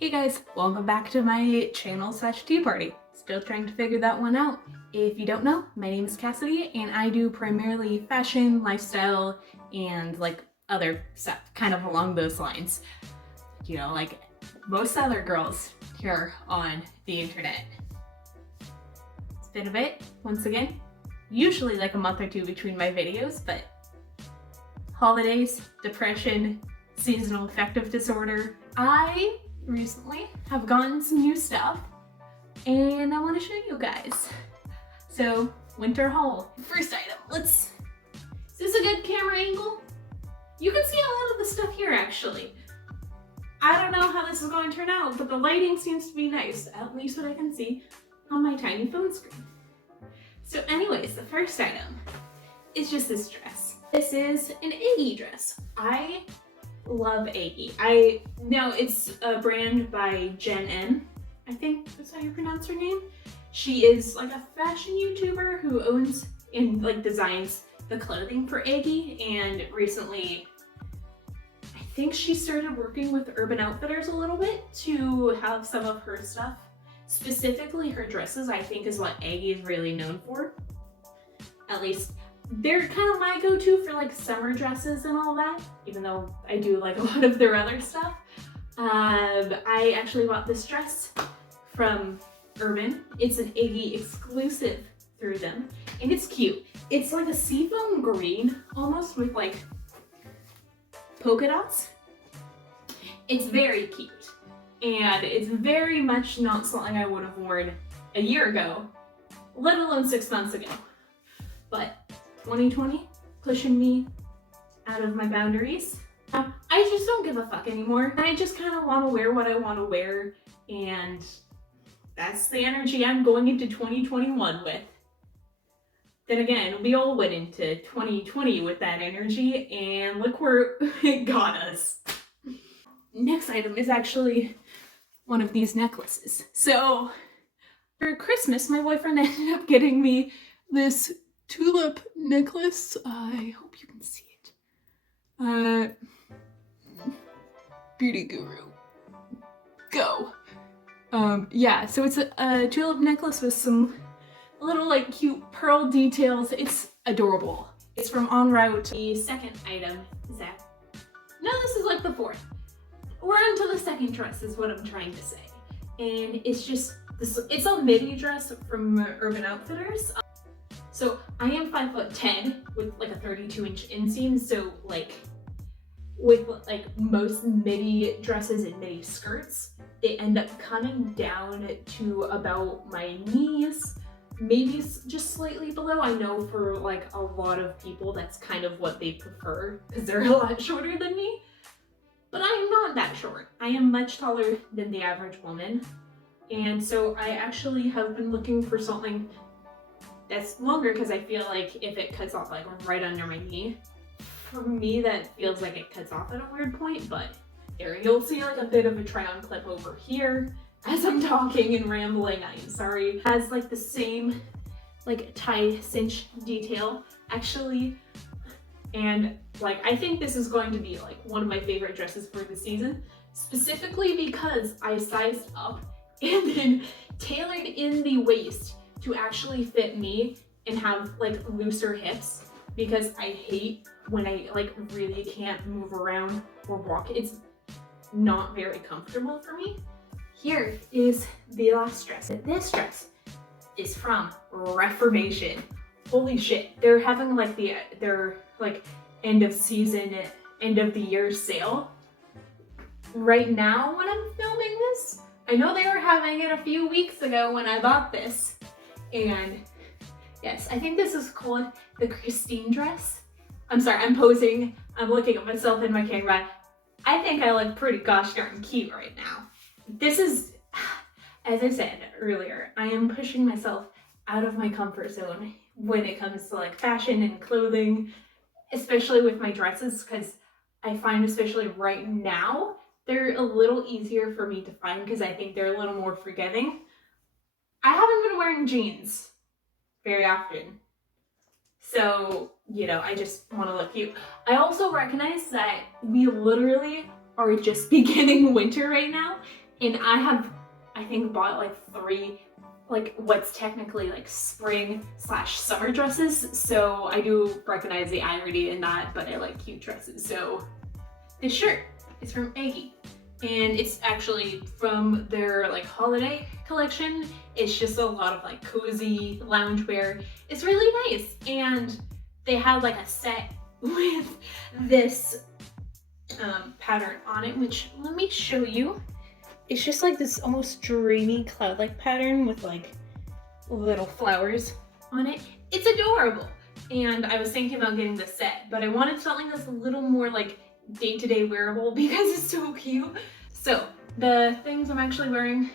Hey guys, welcome back to my channel / tea party. Still trying to figure that one out. If you don't know, my name is Cassidy and I do primarily fashion, lifestyle, and like other stuff kind of along those lines. You know, like most other girls here on the internet. It's been a bit, once again. Usually like a month or two between my videos, but holidays, depression, seasonal affective disorder. I recently have gotten some new stuff and I want to show you guys. So, winter haul. First item, is this a good camera angle? You can see a lot of the stuff here actually. I don't know how this is going to turn out, but the lighting seems to be nice, at least what I can see on my tiny phone screen. So anyways, the first item is just this dress. This is an Iggy dress. I love Iggy. Now it's a brand by Jen N. I think that's how you pronounce her name. She is like a fashion YouTuber who owns and like designs the clothing for Iggy, and recently I think she started working with Urban Outfitters a little bit to have some of her stuff. Specifically her dresses, I think, is what Iggy is really known for. At least they're kind of my go-to for like summer dresses and all that, even though I do like a lot of their other stuff. I actually bought this dress from Urban. It's an Iggy exclusive through them, and it's cute. It's like a seafoam green, almost with like polka dots. It's very cute, and it's very much not something I would have worn a year ago, let alone 6 months ago. But 2020, pushing me out of my boundaries. I just don't give a fuck anymore. I just kind of want to wear what I want to wear, and that's the energy I'm going into 2021 with. Then again, we all went into 2020 with that energy, and look where it got us. Next item is actually one of these necklaces. So, for Christmas, my boyfriend ended up getting me this tulip necklace. I hope you can see it. Beauty Guru. Go. Yeah, so it's a tulip necklace with some little like cute pearl details. It's adorable. It's from En Route. The second item is that. No, this is like the fourth. We're on to the second dress is what I'm trying to say. And it's just this, it's a midi dress from Urban Outfitters. So I am 5'10" with like a 32-inch inseam, so like with like most midi dresses and midi skirts, they end up coming down to about my knees, maybe just slightly below. I know for like a lot of people that's kind of what they prefer because they're a lot shorter than me, but I am not that short. I am much taller than the average woman, and so I actually have been looking for something that's longer because I feel like if it cuts off like right under my knee, for me that feels like it cuts off at a weird point. But there, you'll see like a bit of a try on clip over here as I'm talking and rambling. I am sorry. It has like the same like tie cinch detail actually, and like I think this is going to be like one of my favorite dresses for the season, specifically because I sized up and then tailored in the waist to actually fit me and have like looser hips, because I hate when I like really can't move around or walk. It's not very comfortable for me. Here is the last dress. This dress is from Reformation. Holy shit, they're having like their like end of season, end of the year sale right now when I'm filming this. I know they were having it a few weeks ago when I bought this. And yes, I think this is called the Christine dress. I'm sorry, I'm posing. I'm looking at myself in my camera. I think I look pretty gosh darn cute right now. This is, as I said earlier, I am pushing myself out of my comfort zone when it comes to like fashion and clothing, especially with my dresses, because I find especially right now, they're a little easier for me to find because I think they're a little more forgiving. I haven't been wearing jeans very often, so, you know, I just want to look cute. I also recognize that we literally are just beginning winter right now, And I think bought like 3 like what's technically like spring/summer dresses. So I do recognize the irony in that, but I like cute dresses. So this shirt is from Aggie, and it's actually from their like holiday collection. It's just a lot of like cozy loungewear. It's really nice, and they had like a set with this pattern on it, which let me show you. It's just like this almost dreamy cloud-like pattern with like little flowers on it. It's adorable. And I was thinking about getting the set, but I wanted something that's a little more like day-to-day wearable because it's so cute. So the things I'm actually wearing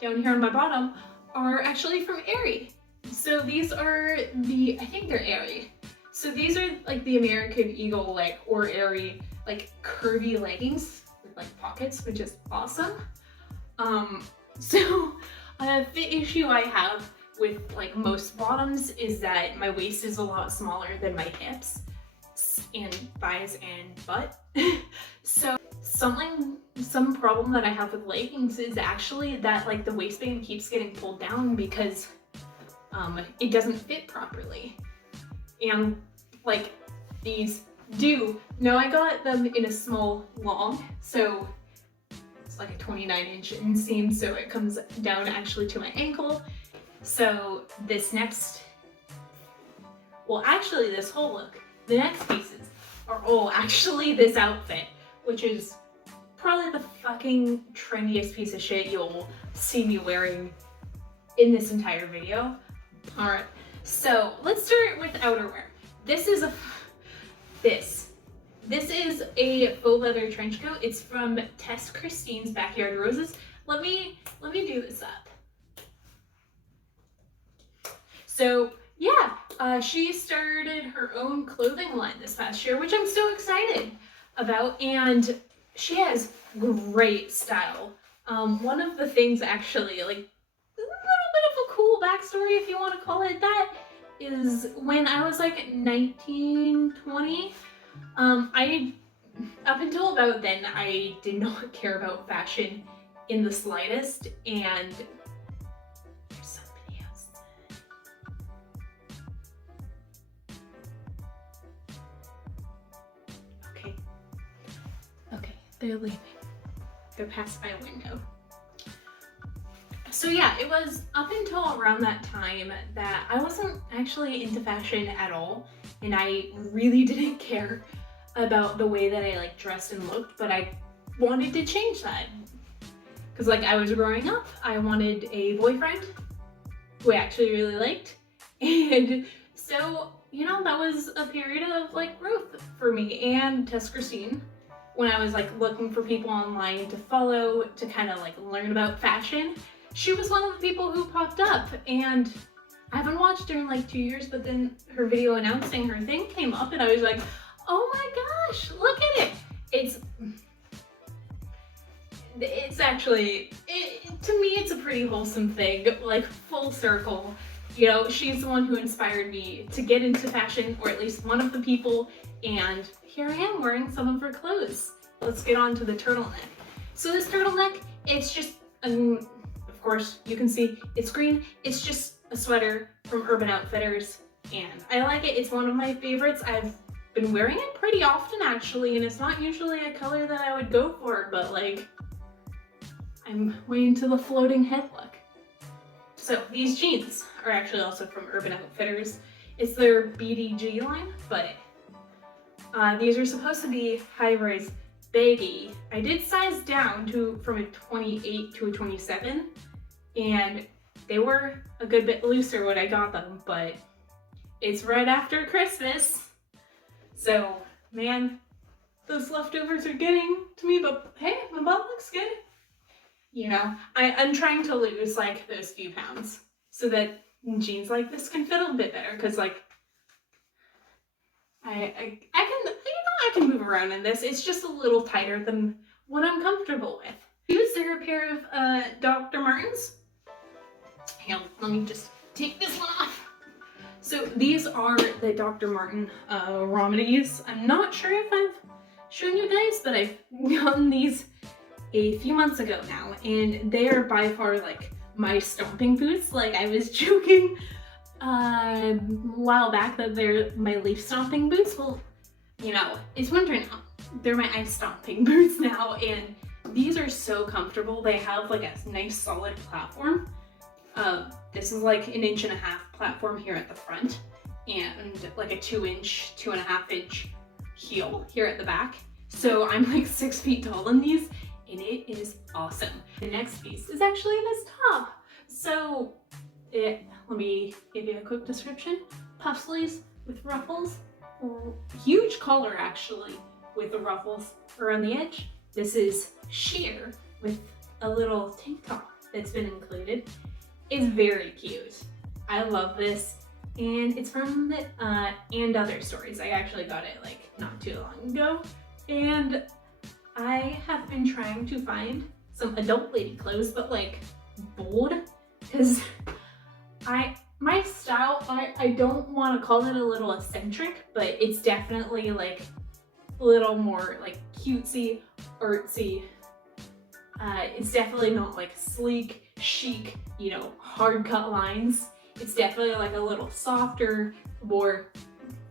down here on my bottom are actually from Aerie. So these are I think they're Aerie. So these are like the American Eagle like or Aerie like curvy leggings with like pockets, which is awesome. So a fit issue I have with like most bottoms is that my waist is a lot smaller than my hips and thighs and butt. So some problem that I have with leggings is actually that like the waistband keeps getting pulled down because it doesn't fit properly. And like these do. Now I got them in a small long, so like a 29-inch inseam, so it comes down actually to my ankle. So this next, well actually this whole look, the next pieces are all actually this outfit, which is probably the fucking trendiest piece of shit you'll see me wearing in this entire video. Alright, so let's start with outerwear. This is a faux leather trench coat. It's from Tess Christine's Backyard Roses. Let me do this up. So yeah, she started her own clothing line this past year, which I'm so excited about, and she has great style. One of the things actually, like a little bit of a cool backstory, if you want to call it that, is when I was like 19, 20, up until about then, I did not care about fashion in the slightest, and there's somebody else. Okay, they're leaving. They're past my window. So yeah, it was up until around that time that I wasn't actually into fashion at all, and I really didn't care about the way that I like dressed and looked, but I wanted to change that. Cause like I was growing up, I wanted a boyfriend who I actually really liked. And so, you know, that was a period of like growth for me and Tess Christine when I was like looking for people online to follow to kind of like learn about fashion. She was one of the people who popped up, and I haven't watched her in like 2 years, but then her video announcing her thing came up and I was like, oh my gosh, look at it. It's actually, to me, it's a pretty wholesome thing, like full circle. You know, she's the one who inspired me to get into fashion, or at least one of the people, and here I am wearing some of her clothes. Let's get on to the turtleneck. So this turtleneck, it's just, of course, you can see it's green. It's just a sweater from Urban Outfitters, and I like it. It's one of my favorites. I've been wearing it pretty often actually, and it's not usually a color that I would go for, but like, I'm way into the floating head look. So these jeans are actually also from Urban Outfitters. It's their BDG line, but these are supposed to be high-rise baggy. I did size down from a 28 to a 27, and they were a good bit looser when I got them, but it's right after Christmas. So, man, those leftovers are getting to me, but hey, my butt looks good. You know, I'm trying to lose like those few pounds so that jeans like this can fit a bit better, because like I can move around in this. It's just a little tighter than what I'm comfortable with. These are a pair of Dr. Martens. Hang on, let me just take this one off. So these are the Dr. Martin Romedies. I'm not sure if I've shown you guys, but I've gotten these a few months ago now, and they are by far like my stomping boots. Like I was joking a while back that they're my leaf stomping boots. Well, you know, it's winter now. They're my ice stomping boots now, and these are so comfortable. They have like a nice solid platform. This is like 1.5 inch platform here at the front, and like a 2-inch, 2.5-inch heel here at the back. So I'm like 6 feet tall in these, and it is awesome. The next piece is actually this top. So let me give you a quick description. Puff sleeves with ruffles, huge collar actually with the ruffles around the edge. This is sheer with a little tank top that's been included. It's very cute. I love this, and it's from the And Other Stories. I actually got it like not too long ago, and I have been trying to find some adult lady clothes, but like bold, because my style, I don't want to call it a little eccentric, but it's definitely like a little more like cutesy, artsy. It's definitely not like sleek, chic, you know, hard cut lines. It's definitely like a little softer, more,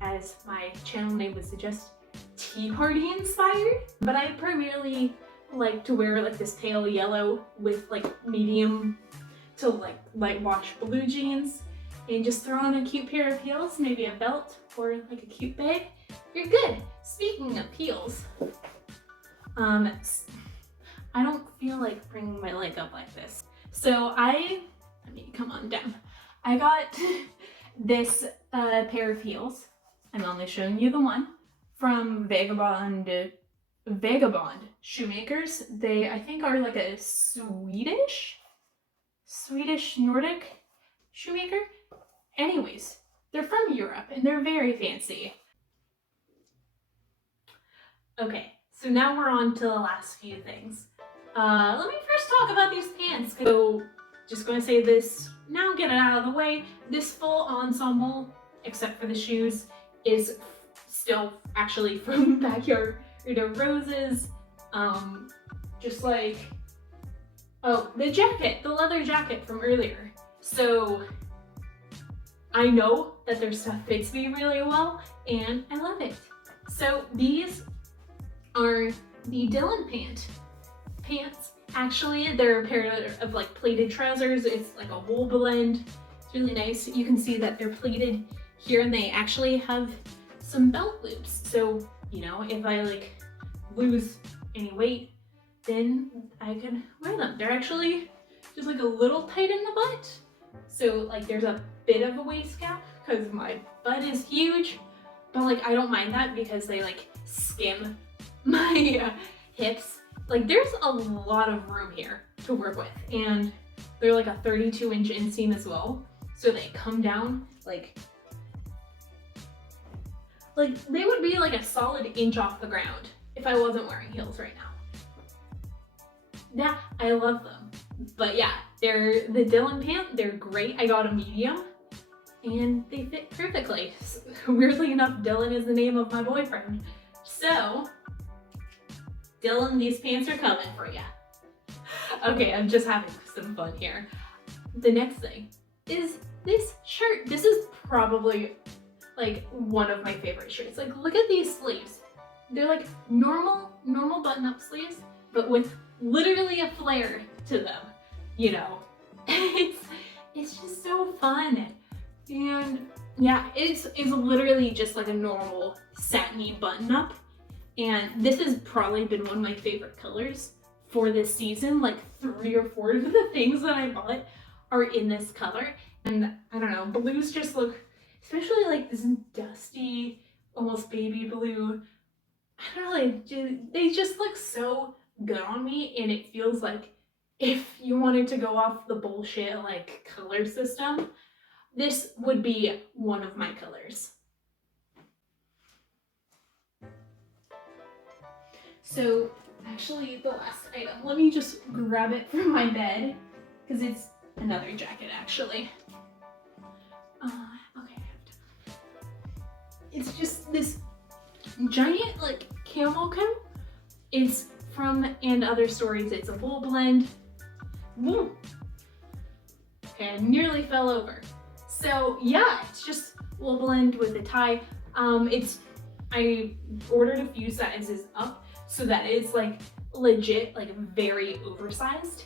as my channel name would suggest, tea party inspired. But I primarily like to wear like this pale yellow with like medium to like light wash blue jeans, and just throw on a cute pair of heels, maybe a belt or like a cute bag. You're good. Speaking of heels, I don't feel like bringing my leg up like this. So let me come on down. I got this pair of heels. I'm only showing you the one from Vagabond Shoemakers. They, I think, are like a Swedish Nordic shoemaker. Anyways, they're from Europe and they're very fancy. Okay, so now we're on to the last few things. Let me first talk about these pants. So, just going to say this now, get it out of the way. This full ensemble, except for the shoes, is still actually from Backyard Roses. Just like, oh, the jacket, the leather jacket from earlier. So, I know that their stuff fits me really well, and I love it. So these are the Dylan pants. Actually, they're a pair of like pleated trousers. It's like a wool blend. It's really nice. You can see that they're pleated here, and they actually have some belt loops. So, you know, if I like lose any weight, then I can wear them. They're actually just like a little tight in the butt. So like there's a bit of a waist gap because my butt is huge, but like I don't mind that because they like skim my hips. Like there's a lot of room here to work with, and they're like a 32-inch inseam as well. So they come down like they would be like a solid inch off the ground if I wasn't wearing heels right now. Yeah, I love them. But yeah, they're the Dylan pant. They're great. I got a medium and they fit perfectly. Weirdly enough, Dylan is the name of my boyfriend. So, Dylan, these pants are coming for ya. Okay, I'm just having some fun here. The next thing is this shirt. This is probably like one of my favorite shirts. Like, look at these sleeves. They're like normal button-up sleeves, but with literally a flare to them, you know. It's just so fun. And yeah, it's literally just like a normal satiny button-up. And this has probably been one of my favorite colors for this season. Like 3 or 4 of the things that I bought are in this color. And I don't know, blues just look, especially like this dusty, almost baby blue. I don't know, they just look so good on me, and it feels like if you wanted to go off the bullshit like color system, this would be one of my colors. So actually the last item, let me just grab it from my bed because it's another jacket actually. Okay, it's just this giant like camel coat. It's from And Other Stories. It's a wool blend. Woo. Okay, I nearly fell over. So yeah, it's just wool blend with a tie. I ordered a few sizes up so that it's like legit, like very oversized.